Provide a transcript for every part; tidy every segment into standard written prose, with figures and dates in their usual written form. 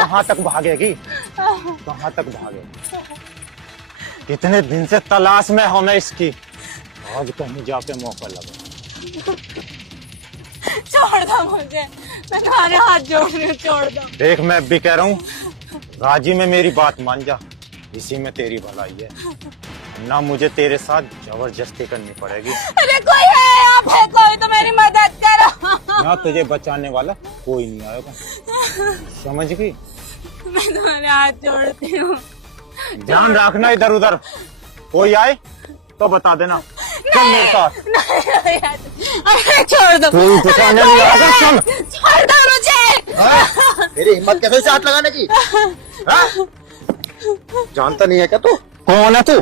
कहाँ तक भागेगी, कहाँ तक भागेगी? कितने दिन से तलाश में हूं मैं इसकी, आज कहीं जाके मौका लगा। छोड़ दो मुझे, मैं तुम्हारे हाथ जोड़ रही हूँ, छोड़ दो। देख मैं भी कह रहा हूँ, राजी में मेरी बात मान जा, इसी में तेरी भलाई है, ना मुझे तेरे साथ जबरदस्ती करनी पड़ेगी। अरे कोई है यहाँ पे, कोई तो मेरी मदद करो। ना तुझे बचाने वाला कोई नहीं आएगा, समझ गई? मैं तुम्हारे हाथ जोड़ती हूँ। ध्यान रखना, इधर उधर कोई आए तो बता देना। चल मेरे साथ। अरे छोड़ दो, कोई बचाने नहीं आएगा, चल। छोड़ दो मुझे। मेरी हिम्मत कैसे से हाथ लगाने की? जानता नहीं है क्या तू? कौन है तू?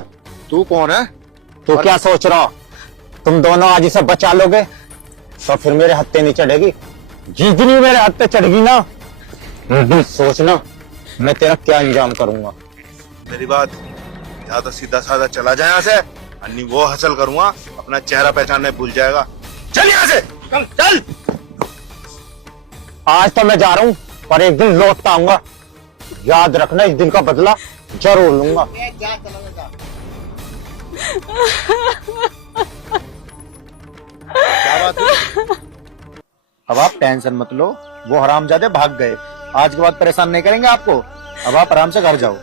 तू कौन है? तो क्या सोच रहा? तुम दोनों आज इसे बचा लोगे तो फिर मेरे हत्थे नहीं चढ़ेगी, जितनी मेरे हत्थे चढ़ेगी ना, सोचना मैं तेरा क्या अंजाम करूंगा। मेरी बात, या तो सीधा साधा चला जाए यहाँ से, अन्नी वो हासिल करूंगा, अपना चेहरा पहचानने भूल जाएगा। चल यहाँ से, चल चल। आज तो मैं जा रहा हूँ, पर एक दिन लौट आऊंगा, याद रखना, इस दिन का बदला जरूर लूंगा। क्या बात है? अब आप टेंशन मत लो, वो हरामजादे भाग गए, आज के बाद परेशान नहीं करेंगे आपको। अब आप आराम से घर जाओ।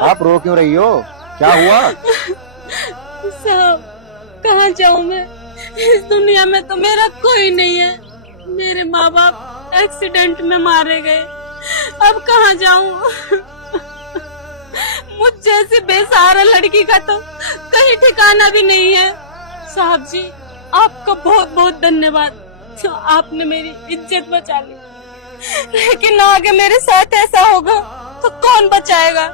आप रो क्यों रही हो, क्या हुआ? साहब कहाँ जाऊँ मैं, इस दुनिया में तो मेरा कोई नहीं है, मेरे माँ बाप एक्सीडेंट में मारे गए, अब कहाँ जाऊँ? मुझ जैसी बेसहारा लड़की का तो कहीं ठिकाना भी नहीं है। साहब जी आपका बहुत बहुत धन्यवाद, तो आपने मेरी इज्जत बचा ली, लेकिन आगे मेरे साथ ऐसा होगा तो कौन बचाएगा?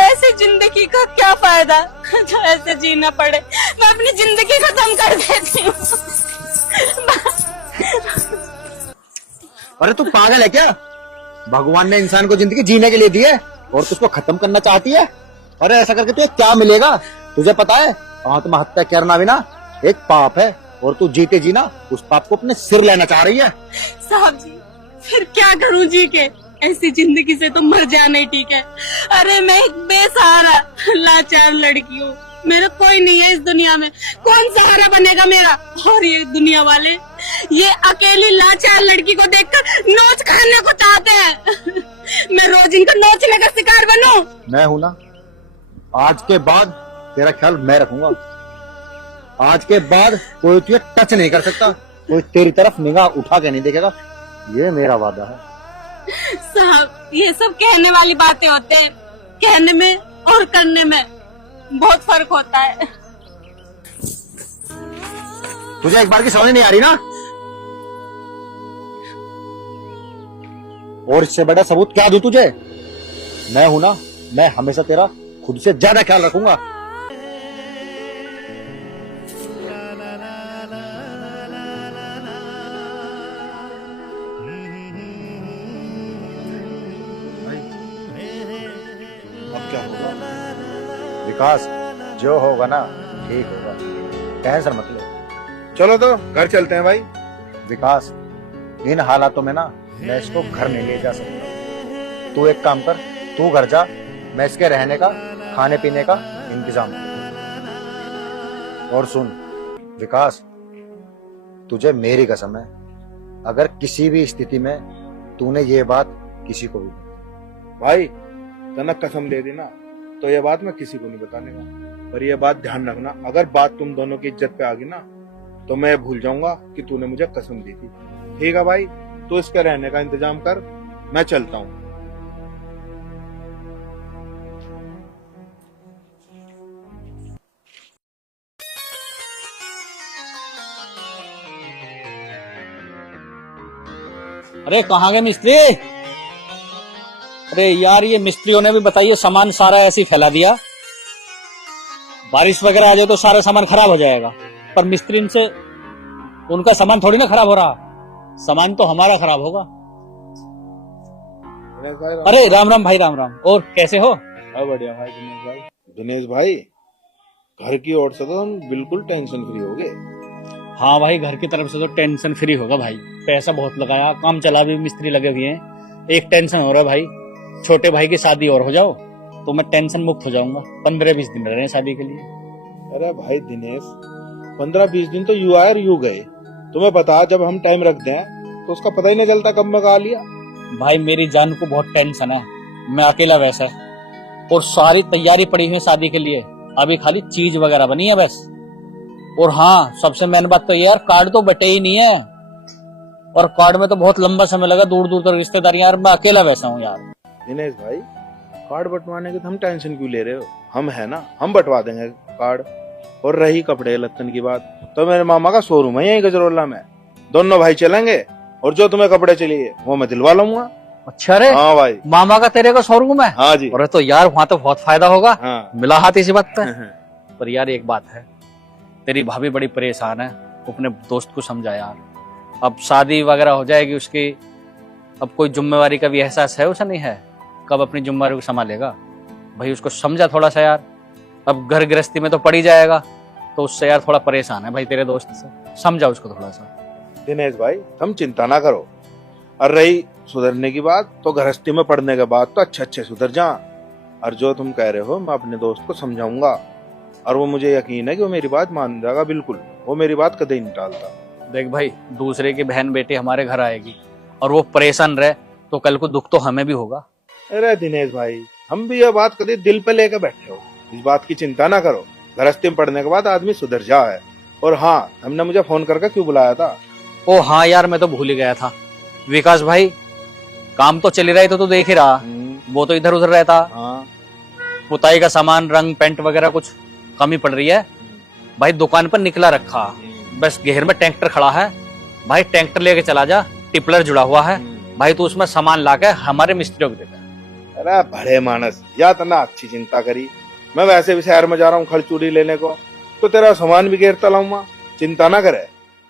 ऐसी जिंदगी का क्या फायदा जो ऐसे जीना पड़े, मैं अपनी जिंदगी खत्म कर देती हूँ। अरे तू पागल है क्या? भगवान ने इंसान को जिंदगी जीने के लिए दी है और तुझको खत्म करना चाहती है? अरे ऐसा करके तुझे क्या मिलेगा? तुझे पता है आत्महत्या करना भी ना एक पाप है, और तू जीते जी ना उस पाप को अपने सिर लेना चाह रही है। साहब जी फिर क्या करूं जी के, ऐसी जिंदगी से तो मर जाना ही ठीक है। अरे मैं एक बेसहारा लाचार लड़की हूँ, मेरा कोई नहीं है इस दुनिया में, कौन सहारा बनेगा मेरा? और ये दुनिया वाले ये अकेली लाचार लड़की को देखकर नोच खाने को चाहते हैं। मैं रोज इनका नोचने का शिकार बनूं? मैं हूं ना, आज के बाद तेरा ख्याल मैं रखूंगा। आज के बाद कोई तुझे टच नहीं कर सकता, कोई तेरी तरफ निगाह उठा के नहीं देखेगा, ये मेरा वादा है। साहब ये सब कहने वाली बातें होते हैं, कहने में और करने में बहुत फर्क होता है। तुझे एक बार की समझ नहीं आ रही ना? और इससे बड़ा सबूत क्या दूं तुझे? मैं हूं ना, मैं हमेशा तेरा खुद से ज्यादा ख्याल रखूंगा। अब क्या होगा? विकास, जो होगा ना ठीक होगा, टेंशन मत ले। चलो तो घर चलते हैं भाई। विकास, इन हालातों में ना मैं इसको घर नहीं ले जा सकता। तू एक काम कर, तू घर जा, मैं इसके रहने का खाने पीने का इंतजाम कर। और सुन विकास, तुझे मेरी कसम है, अगर किसी भी स्थिति में तूने ये बात किसी को भी भाई तनक कसम दे दी ना, तो ये बात मैं किसी को नहीं बताने का, पर ये बात ध्यान रखना, अगर बात तुम दोनों की इज्जत पे आ गई ना तो मैं भूल जाऊंगा कि तूने मुझे कसम दी थी। ठीक है भाई, तो इसके रहने का इंतजाम कर, मैं चलता हूँ। अरे कहाँ गए मिस्त्री? अरे यार ये मिस्त्रियों ने भी बताइए सामान सारा ऐसे ही फैला दिया, बारिश वगैरह आ जाए तो सारा सामान खराब हो जाएगा, पर मिस्त्री से उनका सामान थोड़ी ना खराब हो रहा, सामान तो हमारा खराब होगा। अरे राम राम भाई, राम राम। और कैसे हो? बढ़िया भाई दिनेश भाई। दिनेश भाई, घर की ओर से तो हम बिल्कुल टेंशन फ्री हो गए। हाँ भाई, घर की तरफ से तो टेंशन फ्री होगा भाई। पैसा बहुत लगाया, काम चला भी, मिस्त्री लगे हुए हैं। एक टेंशन हो रहा है भाई, छोटे भाई की शादी और हो जाओ तो मैं टेंशन मुक्त हो जाऊंगा। 15-20 दिन रह रहे हैं शादी के लिए। अरे भाई दिनेश, 15-20 दिन तो यू आए और यू गए। तुम्हें पता, जब हम टाइम रख दें तो उसका पता ही नहीं चलता कब मैं गा लिया। भाई मेरी जान को बहुत टेंशन है, मैं अकेला वैसा और सारी तैयारी पड़ी हुई है शादी के लिए। अभी खाली चीज वगैरह बनी है बस। और हाँ, सबसे मेन बात तो ये यार, कार्ड तो बटे ही नहीं है और कार्ड में तो बहुत लंबा समय लगा, दूर दूर तक रिश्तेदारियां। यार मैं अकेला वैसा हूँ यार। दिनेश भाई, कार्ड बंटवाने की तो हम टेंशन क्यों ले रहे हो? हम है ना, हम बंटवा देंगे कार्ड। और रही कपड़े लत्तन की बात, तो मेरे मामा का शोरूम है यहीं गजरोला में, दोनों भाई चलेंगे और जो तुम्हें कपड़े चाहिए वो मैं दिलवा लूंगा। अच्छा रे, हाँ भाई। मामा का तेरे का शोरूम है? हाँ जी। अरे तो यार वहाँ तो बहुत फायदा होगा। हाँ। मिला हाथ इसी बात पे। पर यार एक बात है, तेरी भाभी बड़ी परेशान है, अपने दोस्त को समझा यार। अब शादी वगैरह हो जाएगी उसकी, अब कोई जिम्मेवारी का भी एहसास है उसे नहीं है, कब अपनी जिम्मेवारी को संभालेगा भाई। उसको समझा थोड़ा सा यार। अब घर गृहस्थी में तो पड़ ही जाएगा, तो उससे यार थोड़ा परेशान है भाई तेरे दोस्त से, समझा उसको थोड़ा सा। दिनेश भाई, तुम चिंता ना करो। और रही सुधरने की बात, तो गृहस्थी में पढ़ने के बाद तो अच्छे सुधर जा। और जो तुम कह रहे हो, मैं अपने दोस्त को समझाऊंगा और वो मुझे यकीन है कि वो मेरी बात मान जाएगा। बिल्कुल, वो मेरी बात कभी नहीं टालता। देख भाई, दूसरे की बहन बेटी हमारे घर आएगी और वो परेशान रहे तो कल को दुख तो हमें भी होगा। अरे दिनेश भाई, हम भी यह बात कभी दिल पे लेकर बैठे हो, इस बात की चिंता ना करो। गृहस्थी में पढ़ने के बाद आदमी सुधर जा है। और हाँ, हमने मुझे फोन करके क्यों बुलाया था? ओ हाँ यार, मैं तो भूल ही गया था। विकास भाई, काम तो चल ही रहा है तो तू देख ही रहा, वो तो इधर उधर रहता। हाँ। पुताई का सामान, रंग पेंट वगैरह कुछ कमी पड़ रही है भाई। दुकान पर निकला रखा, बस घेर में ट्रैक्टर खड़ा है भाई, ट्रैक्टर लेके चला जा। टिपलर जुड़ा हुआ है भाई, तू उसमें सामान लाके हमारे मिस्त्रियों को दे दे। अरे बड़े मानस, या तना अच्छी चिंता करी। मैं वैसे भी शहर में जा रहा हूँ खड़चूड़ी लेने को, तो तेरा सामान भी घेरता लाऊंगा। चिंता ना करे,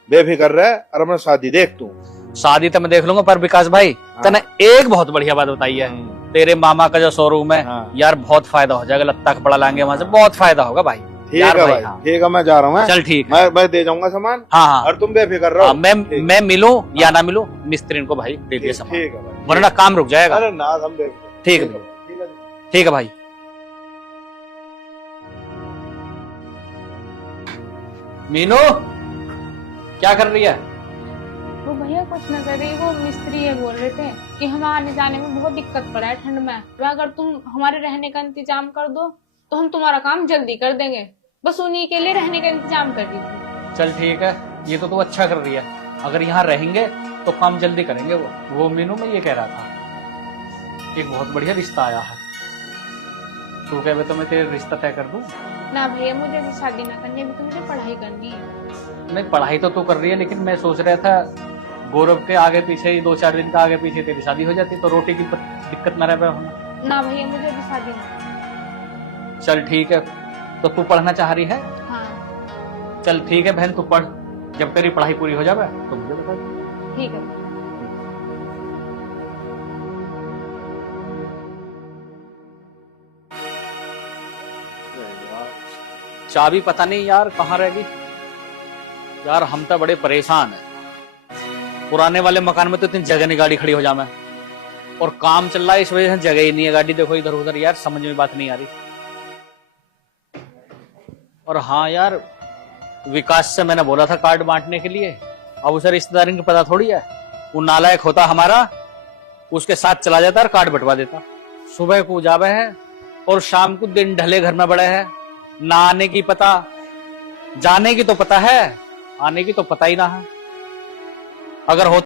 बेफिक्र रहे और अपना शादी देख तू। शादी तो मैं देख लूंगा, पर विकास भाई तने एक बहुत बढ़िया बात बताई है। तेरे मामा का जो शोरूम है यार, बहुत फायदा हो जाएगा। लत्ता कपड़ा लाएंगे वहां से, बहुत फायदा होगा भाई। ठीक है भाई, ठीक है, मैं जा रहा हूँ। चल ठीक है, मैं दे जाऊंगा सामान। हाँ, और तुम बेफिक्र रहो। मैं मिलूं या ना मिलूं, मिस्त्री को भाई दे दिया सामान, ठीक है भाई, वरना काम रुक जाएगा। अरे ना, हम देख। ठीक है, ठीक है भाई। मीनू, क्या कर रही है? वो भैया कुछ न कर रही, वो मिस्त्री है, बोल रहे थे कि हमें आने जाने में बहुत दिक्कत पड़ा है ठंड में, तो अगर तुम हमारे रहने का इंतजाम कर दो तो हम तुम्हारा काम जल्दी कर देंगे। बस उन्हीं के लिए रहने का इंतजाम कर दीजिए। चल ठीक है, ये तो तू अच्छा कर रही है। अगर यहाँ रहेंगे तो काम जल्दी करेंगे। वो मीनू, मैं ये कह रहा था, एक बहुत बढ़िया रिश्ता आया है। तू कहे तो मैं तेरे रिश्ता तय कर दूं? ना भैया, मुझे भी शादी ना करनी, अभी तो मुझे पढ़ाई करनी है। नहीं, पढ़ाई तो तू कर रही है, लेकिन मैं सोच रहा था गौरव के आगे पीछे ही 2-4 दिन का आगे पीछे तेरी शादी हो जाती तो रोटी की दिक्कत ना रह पाए होना। ना भैया, मुझे भी शादी ना। चल ठीक है, तो तू पढ़ना चाह रही है? हाँ। चल ठीक है बहन, तू पढ़, जब तेरी पढ़ाई पूरी हो जाए तो मुझे बता दे। ठीक है। चाबी पता नहीं यार कहाँ रह गई यार। हम तो बड़े परेशान हैं। पुराने वाले मकान में तो इतनी जगह नहीं गाड़ी खड़ी हो जाए, और काम चल रहा है इस वजह से जगह ही नहीं है। गाड़ी देखो इधर उधर यार, समझ में बात नहीं आ रही। और हाँ यार, विकास से मैंने बोला था कार्ड बांटने के लिए, अब उसे रिश्तेदारी की पता थोड़ी है। वो नालायक होता हमारा, उसके साथ चला जाता और कार्ड बंटवा देता। सुबह को जावे है और शाम को दिन ढले घर में बड़े है। ना आने की पता, जाने की तो पता है, आने की तो पता ही ना है। अगर हो